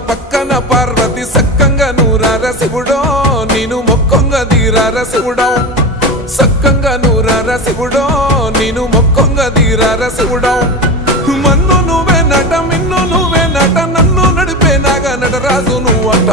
పక్కన పార్వతి సక్కంగా నూరార శివుడో నేను మొక్కంగా తీరార శివుడో సక్కంగా నూరార శివుడో నేను మొక్కంగా తీరార శివుడో మన్ను నువ్వే నట మిన్ను నువ్వే నట నన్ను నడిపే నాగా నటరాజు నువ్వు అంట